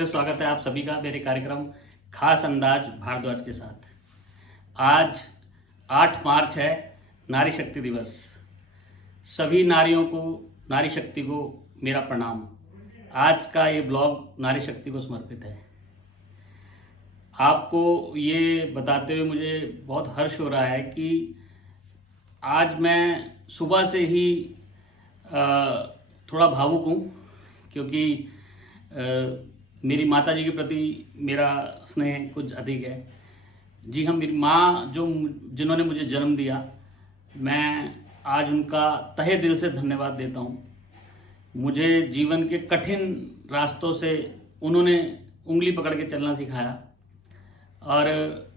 से स्वागत है आप सभी का मेरे कार्यक्रम खास अंदाज भारद्वाज के साथ। आज 8 मार्च है, नारी शक्ति दिवस। सभी नारियों को, नारी शक्ति को मेरा प्रणाम। आज का ये ब्लॉग नारी शक्ति को समर्पित है। आपको ये बताते हुए मुझे बहुत हर्ष हो रहा है कि आज मैं सुबह से ही थोड़ा भावुक हूँ, क्योंकि मेरी माता जी के प्रति मेरा स्नेह कुछ अधिक है। जी हाँ, मेरी माँ जिन्होंने मुझे जन्म दिया, मैं आज उनका तहे दिल से धन्यवाद देता हूँ। मुझे जीवन के कठिन रास्तों से उन्होंने उंगली पकड़ के चलना सिखाया, और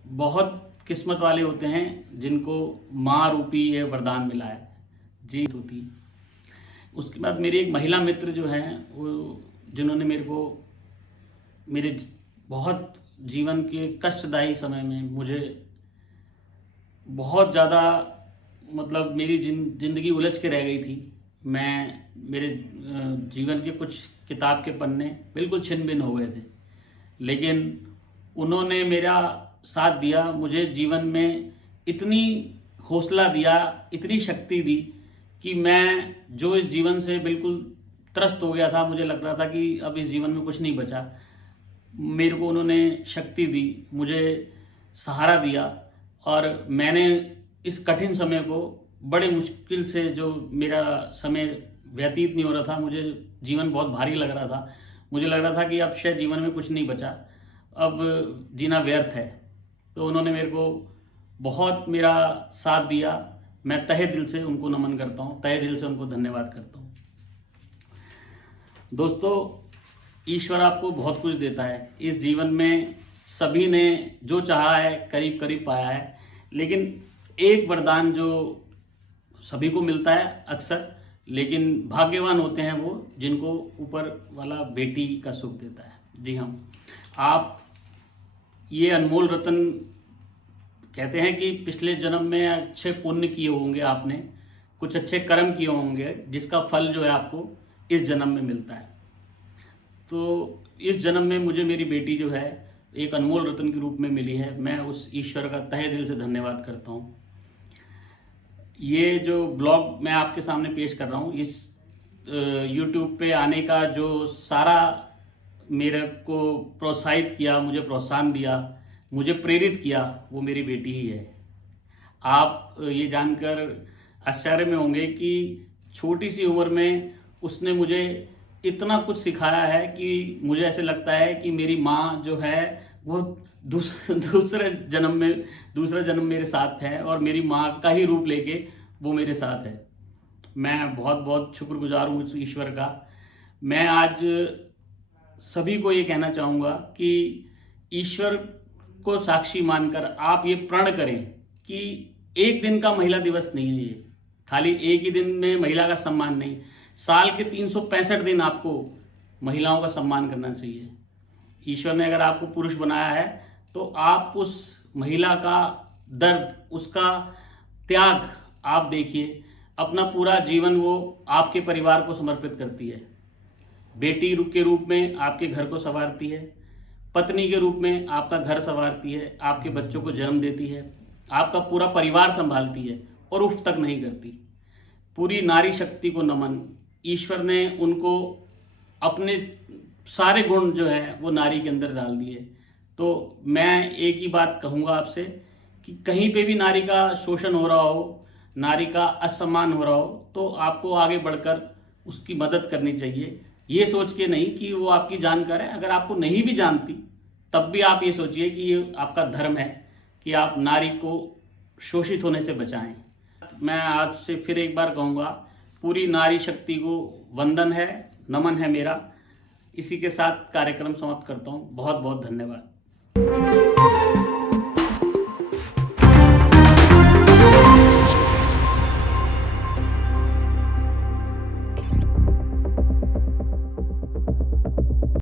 बहुत किस्मत वाले होते हैं जिनको माँ रूपी ये वरदान मिला है। जी होती। उसके बाद मेरी एक महिला मित्र जो हैं, वो जिन्होंने मेरे बहुत जीवन के कष्टदायी समय में मुझे बहुत ज़्यादा, मतलब मेरी जिंदगी उलझ के रह गई थी। मेरे जीवन के कुछ किताब के पन्ने बिल्कुल छिन भिन्न हो गए थे, लेकिन उन्होंने मेरा साथ दिया, मुझे जीवन में इतनी हौसला दिया, इतनी शक्ति दी कि मैं जो इस जीवन से बिल्कुल त्रस्त हो गया था, मुझे लग रहा था कि अब इस जीवन में कुछ नहीं बचा, मेरे को उन्होंने शक्ति दी, मुझे सहारा दिया, और मैंने इस कठिन समय को बड़े मुश्किल से, जो मेरा समय व्यतीत नहीं हो रहा था, मुझे जीवन बहुत भारी लग रहा था, मुझे लग रहा था कि अब शायद जीवन में कुछ नहीं बचा, अब जीना व्यर्थ है, तो उन्होंने मेरे को बहुत मेरा साथ दिया। मैं तहे दिल से उनको नमन करता हूँ, तहे दिल से उनको धन्यवाद करता हूँ। दोस्तों, ईश्वर आपको बहुत कुछ देता है इस जीवन में। सभी ने जो चाहा है करीब करीब पाया है, लेकिन एक वरदान जो सभी को मिलता है अक्सर, लेकिन भाग्यवान होते हैं वो जिनको ऊपर वाला बेटी का सुख देता है। जी हाँ, आप ये अनमोल रत्न, कहते हैं कि पिछले जन्म में अच्छे पुण्य किए होंगे, आपने कुछ अच्छे कर्म किए होंगे, जिसका फल जो है आपको इस जन्म में मिलता है। तो इस जन्म में मुझे मेरी बेटी जो है एक अनमोल रत्न के रूप में मिली है। मैं उस ईश्वर का तहे दिल से धन्यवाद करता हूँ। ये जो ब्लॉग मैं आपके सामने पेश कर रहा हूँ, इस YouTube पे आने का जो सारा मेरे को प्रोत्साहित किया, मुझे प्रोत्साहन दिया, मुझे प्रेरित किया, वो मेरी बेटी ही है। आप ये जानकर आश्चर्य में होंगे कि छोटी सी उम्र में उसने मुझे इतना कुछ सिखाया है कि मुझे ऐसे लगता है कि मेरी माँ जो है वो दूसरा जन्म मेरे साथ है, और मेरी माँ का ही रूप लेके वो मेरे साथ है। मैं बहुत बहुत शुक्रगुजार हूँ उस ईश्वर का। मैं आज सभी को ये कहना चाहूँगा कि ईश्वर को साक्षी मानकर आप ये प्रण करें कि एक दिन का महिला दिवस नहीं है ये, खाली एक ही दिन में महिला का सम्मान नहीं, साल के 365 दिन आपको महिलाओं का सम्मान करना चाहिए। ईश्वर ने अगर आपको पुरुष बनाया है तो आप उस महिला का दर्द, उसका त्याग आप देखिए। अपना पूरा जीवन वो आपके परिवार को समर्पित करती है। बेटी के रूप में आपके घर को संवारती है, पत्नी के रूप में आपका घर संवारती है, आपके बच्चों को जन्म देती है, आपका पूरा परिवार संभालती है, और उफ तक नहीं करती। पूरी नारी शक्ति को नमन। ईश्वर ने उनको अपने सारे गुण जो है वो नारी के अंदर डाल दिए। तो मैं एक ही बात कहूँगा आपसे कि कहीं पे भी नारी का शोषण हो रहा हो, नारी का असम्मान हो रहा हो, तो आपको आगे बढ़कर उसकी मदद करनी चाहिए। ये सोच के नहीं कि वो आपकी जानकार है, अगर आपको नहीं भी जानती तब भी आप ये सोचिए कि ये आपका धर्म है कि आप नारी को शोषित होने से बचाएं। मैं आपसे फिर एक बार कहूँगा, पूरी नारी शक्ति को वंदन है, नमन है मेरा। इसी के साथ कार्यक्रम समाप्त करता हूँ। बहुत बहुत धन्यवाद।